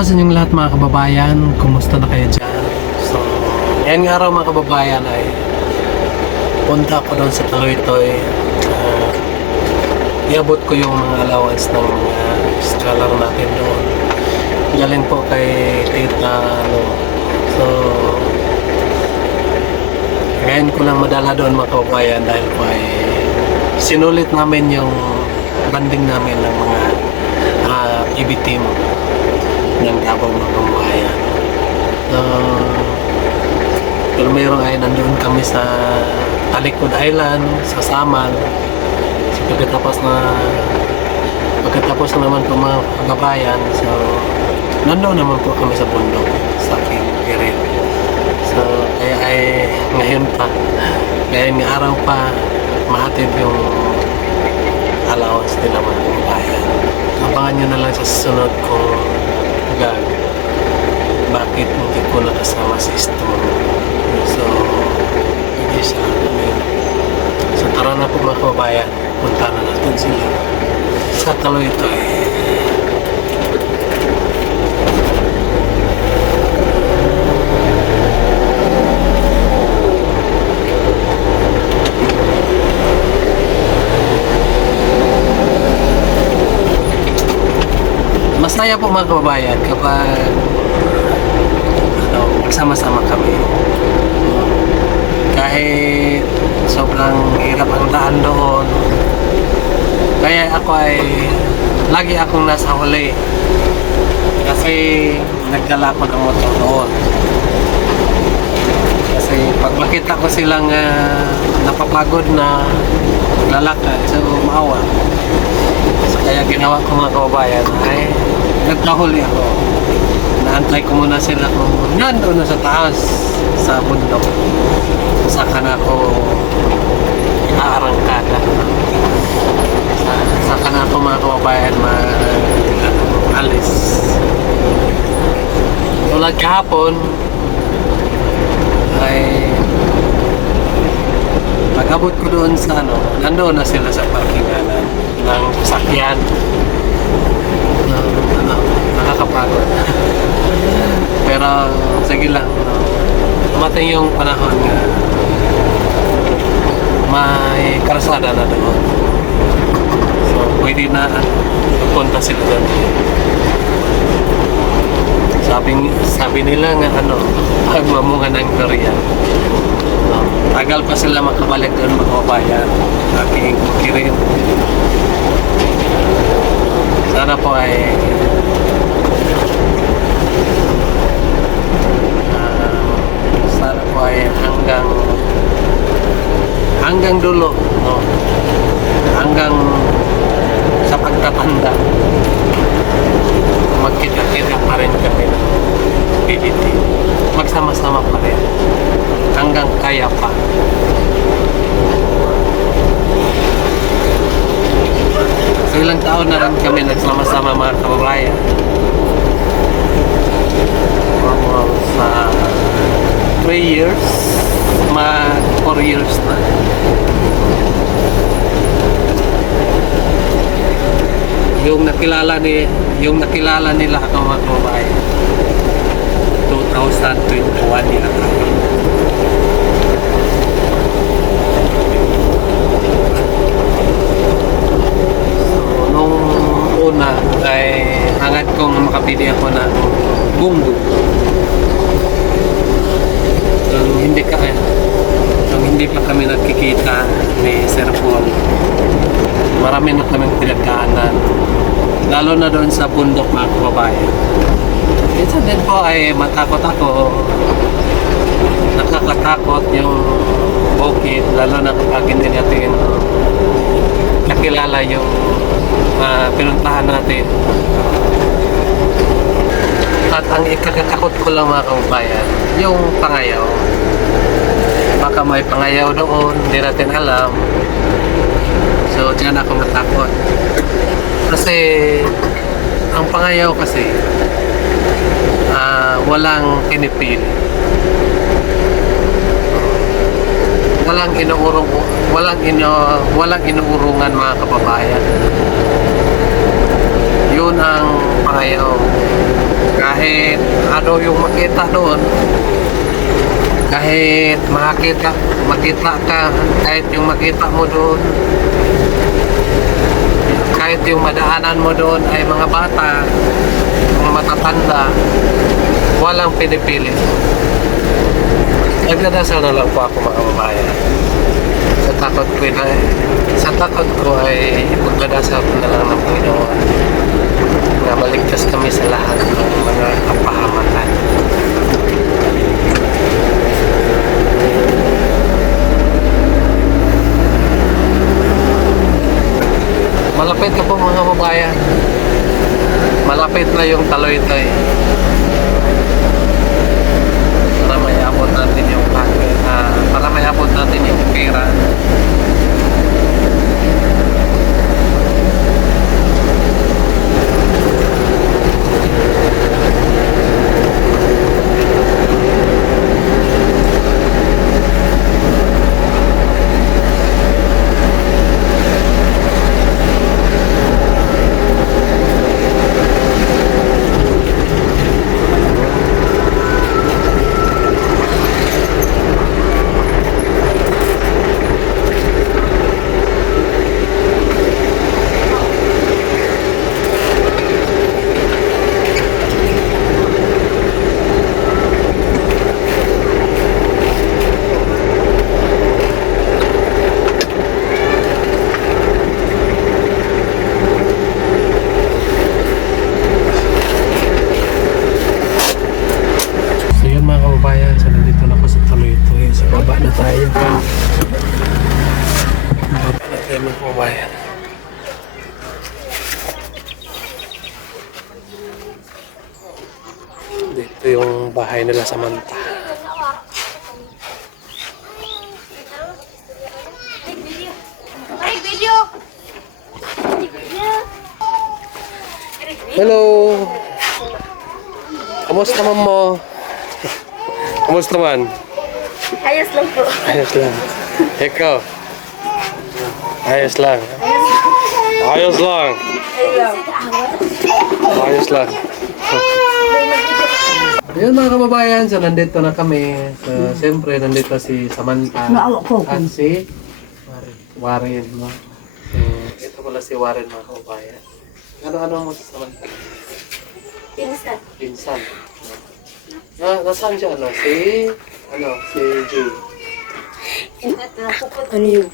araw sa inyong lahat mga kababayan. Kumusta na kayo dyan? So, ngayong araw mga kababayan ay punta ako doon sa Taloytoy. Iabot ko yung mga allowance ng scholar natin doon. Galing po kay Tita So, ngayon ko lang madala doon mga kababayan dahil po ay sinulit namin yung banding namin ng mga EB team ng Davao mga kababayan. Pero mayroon ay nandoon kami sa Talikod Island, sa Samal. So, pagkatapos na naman po mga kababayan, so nandoon naman po kami sa bundok sa aking area. So kaya ay ngayon pa, ngayon ng araw pa mahatid yung allowance nila mga kababayan. Abangan nyo na lang sa susunod kung bakit hindi ko nakasama si Storm. So hindi siya so tara na po mga kababayan, punta na natin sila sa Taloytoy. Masaya po mga kababayan kapag magsama-sama kami. Kahit sobrang hirap ang daan doon, kaya ako ay lagi akong nasa huli kasi nagdala ko ng motor doon. Kasi pag makita ko silang napapagod na lalakad, so maawa. So kaya ginawa ko mga kababayan ay nagkahuli ako. Naantay ko muna sila kung nandoon na sa taas sa bundok. Saka na ako inaarangkada. Saka na ako mga kababayan alis. Tulad kahapon ay pag-abot ko doon sa nandoon na sila sa parkingan ng sasakyan. Nakakapagod. Pero sige lang, dumating yung panahon nga may karsada na doon. So pwede na punta sila doon. Sabi nila nga pagmamunga ng Korea. Tagal pa sila makabalik doon mga kababayan. Aking kirin. Sana po ay hanggang dulo, hanggang sa pagtatanda magkita-kita pa rin kami ng PDT, magsama-sama pa rin hanggang kaya pa. So ilang taon na rin kami nagsama-sama mga kababayan, sa 3 years, 4 years na. Yung nakilala nila ako mga kababayan 2021 yata. So nung una ay hangad kong makapili ako ng bunggo. Hindi pa kami nagkikita ni Sir Paul, marami na kaming pinagkaanan, lalo na doon sa bundok mga kababayan. Minsan din po ay matakot ako, nakakatakot yung bukid, lalo na kapag hindi natin nakilala yung pinuntahan natin. At ang ikakatakot ko lang mga kababayan, yung Pangayaw. Baka may Pangayaw doon, hindi natin alam. So diyan ako matakot. Kasi ang Pangayaw kasi walang pinipili. Walang inuurungan mga kababayan. Yun ang Pangayaw. Kahit ano yung makita doon. Kahit makita ka, kahit yung makita mo doon, kahit yung madaanan mo doon ay mga bata, mga matatanda, walang pinipili. Nagdadasal na lang po ako mga kababayan. Sa takot ko ay magdadasal ko na lang ng Panginoon na maligtas kami sa lahat ng mga kapahamakan. Malapit na po mga kababayan. Malapit na yung Taloytoy. Para mayabot natin yung para mayabot natin yung pera. Mga kababayan. Dito yung bahay nila sa Manta. Hello! Kamusta man mo? Kamusta man? Ayos lang po. Ayos lang. Ikaw? Ayos lang. Ayos lang. Ayos lang. Ayun mga kababayan, so nandito na kami. So, siyempre, nandito si Samantha at si Warren. No? So, ito pala si Warren mga kababayan. Ano mo si Samantha? Pinsan. Pinsan. Nasaan siya? Si Jay. Ano yun?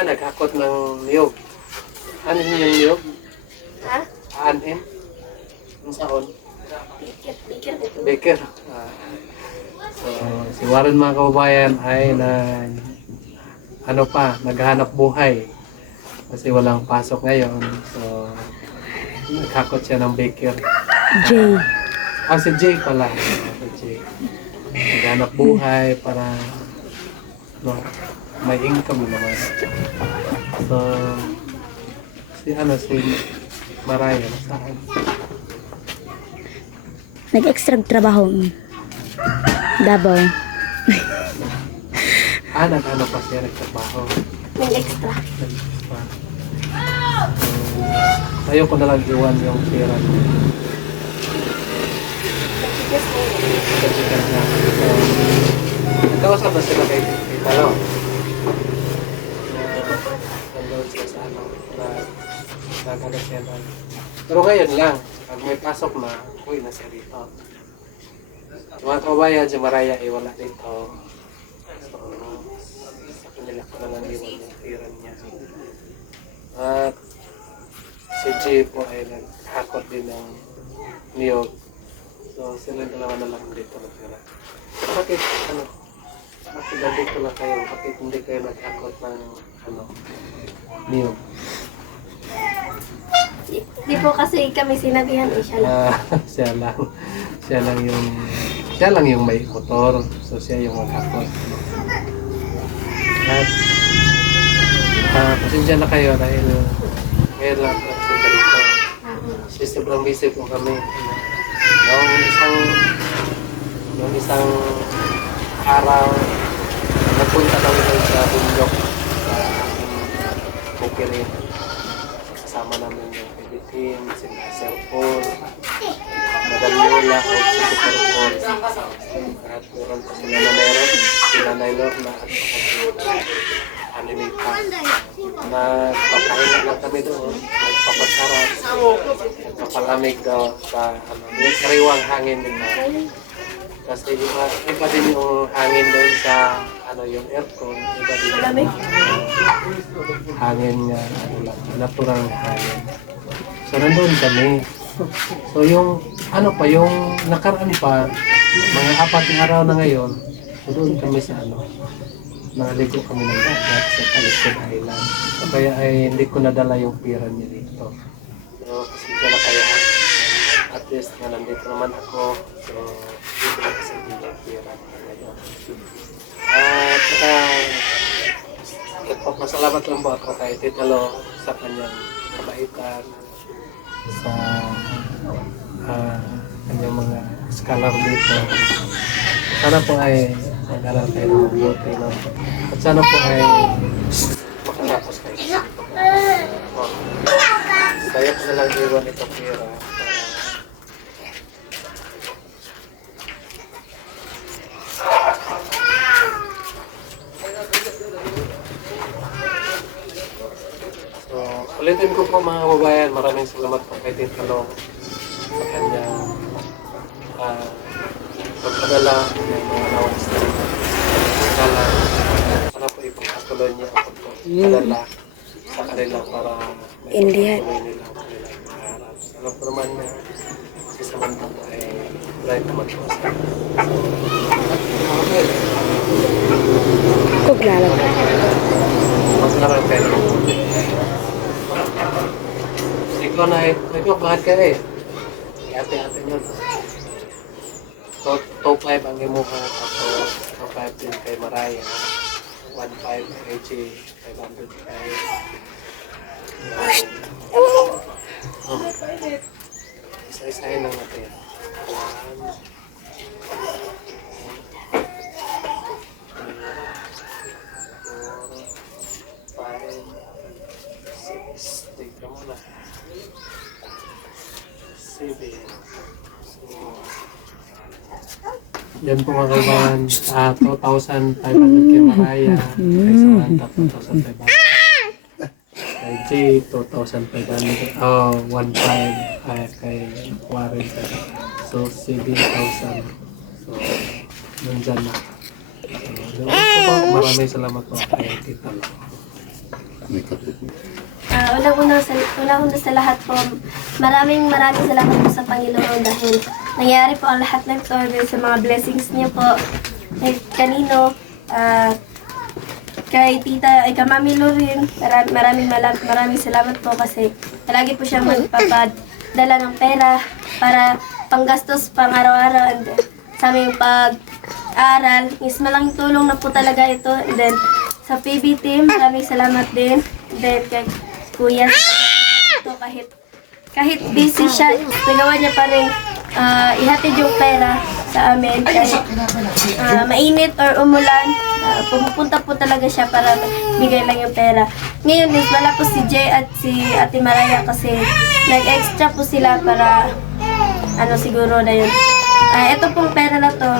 Naghakot ng niyog. Ano yung niyog? Ha? Aanin? Ang saon? Baker. Baker. So, si Warren mga kababayan ay naghahanap buhay. Kasi walang pasok ngayon. So, naghakot siya ng baker. Jay. Si Jay pala. Si Jay. Naghahanap buhay para may income naman. So, si Maraya, saan? Nag-extra trabaho. Davao. Nag-ano pa siya, nagtrabaho. Nag-extra. Ayaw ko na lang iwan yung pera niya. Kausap na sila kay Talo. Nandun siya sa nagano siya doon. Pero ngayon lang, pag may pasok na, uwi na siya dito. Yung mga kabayan, si Maraya ay wala dito. So, sa kanila ko na lang iwan yung pera niya. At si Jay po ay naghakot din ng niyog. So, sila dalawa na lang dito natira. Bakit nandito lang kayo? Bakit hindi kayo naghakot ng niyog? Di po kasi kami sinabihan siya lang. Siya lang yung may motor. So, siya yung maghakot. At pasensya na kayo dahil ngayon lang ako dito. Kasi sobrang busy po kami. Yung isang araw, nagpunta kami sa bundok sa aking bukirin. kasama namin yung PB team, sila Sir Paul, Madam Yola, o si Super Paul. At meron pa sila na meron, sila na Lorna at sila Anilita. Nagpapahinga lang kami doon, nagpapasarap, nagpapalamig daw sa yung sariwang hangin nila. Kasi iba din yung hangin doon sa yung aircon, iba din yung hangin nga, natural hangin. So nandun kami. So yung yung nakaraan pa, mga 4 na araw na ngayon, so doon kami sa naligo kami ng dagat sa Calicon Island. So kaya ay hindi ko nadala yung pira niya dito. So kasi wala kaya at least na nandito naman ako. So dito na kasi yung pira ngayon. At saka nagpapasalamat lang po ako kay Tita Lo sa kanyang kabaitan, sa kanyang mga scholar dito. Sana po ay mag-aral kayo ng mabuti, no? At sana po ay makatapos kayo. Kaya ko na lang iwan itong pera. So, ulitin ko po mga kababayan, maraming salamat po kay Tita Lo sa kanyang pagpadala ng mga allowance na skala. Sana po ipagpatuloy niya ako po padala sa kanila para India. patuloy nila ang kanilang pangarap. Alam ko naman na si Samantha po ay bright naman po sa Kuglalag. mag-aral kayo ng mabuti. Ikaw bakit ka eh? Ate-ate nyo. So, top 5 ang imuha, tapos top 5 din kay Maraya, 1.5 kay AJ, 500 kay isa-isahin lang natin. 1, 2, 3, 4, 5, 6, take ka muna. 7. Yan po mga kaibahan, 2,500 kay Maraya, kay Samantha 2,500, kay Jay 2,500, 1,500 kay Warren, so 7,000. So, nandyan na. So, maraming salamat po kay Tita Lo. Una-una sa lahat po, maraming salamat po sa Panginoon dahil nangyari po ang lahat ng ito dahil sa mga blessings niyo po. Kanino, kay Tita, kay Mami Lorin, maraming salamat po kasi palagi po siya magpapadala ng pera para panggastos pang araw-araw and sa aming pag-aral. Is malaking tulong na po talaga ito. And then, sa PB team, maraming salamat din. And then, kay Kuya, ito kahit busy siya, nagawa niya pa rin ihatid yung pera sa amin. Kahit mainit or umulan, pumupunta po talaga siya para bigay lang yung pera. Ngayon is wala po si Jay at si Ate Maraya kasi nag-extra po sila para siguro na yun. Ito pong pera na to,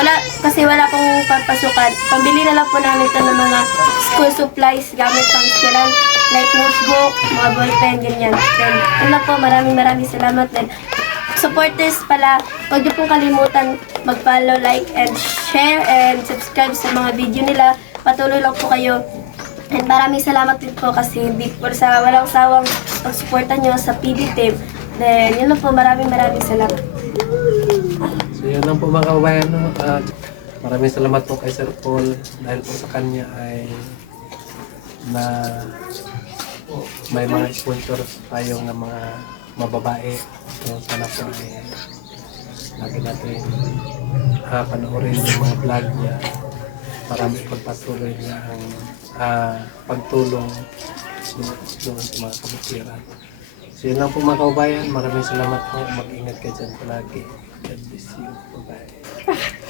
wala pong papasukan. Pambili na lang po namin ito ng mga school supplies, gamit pang eskwelahan, like notebook, mga ballpen, ganyan. Then, yun po, maraming salamat din. Supporters pala, huwag niyo pong kalimutan mag-follow, like, and share, and subscribe sa mga video nila. Patuloy lang po kayo. And maraming salamat din po kasi walang sawang pag-suporta nyo sa PB team. Then, yun lang po, maraming salamat. So yun lang po mga kababayan, no? Maraming salamat po kay Sir Paul dahil po sa kanya ay may mga sponsors tayong na mga mababae. So sana po ay lagi natin panoorin yung mga vlog niya para pagpatuloy niya ang pagtulong doon sa mga kabutiran. So yun lang po mga kababayan, maraming salamat po. Mag-ingat kayo dyan palagi. God bless you. Bye-bye.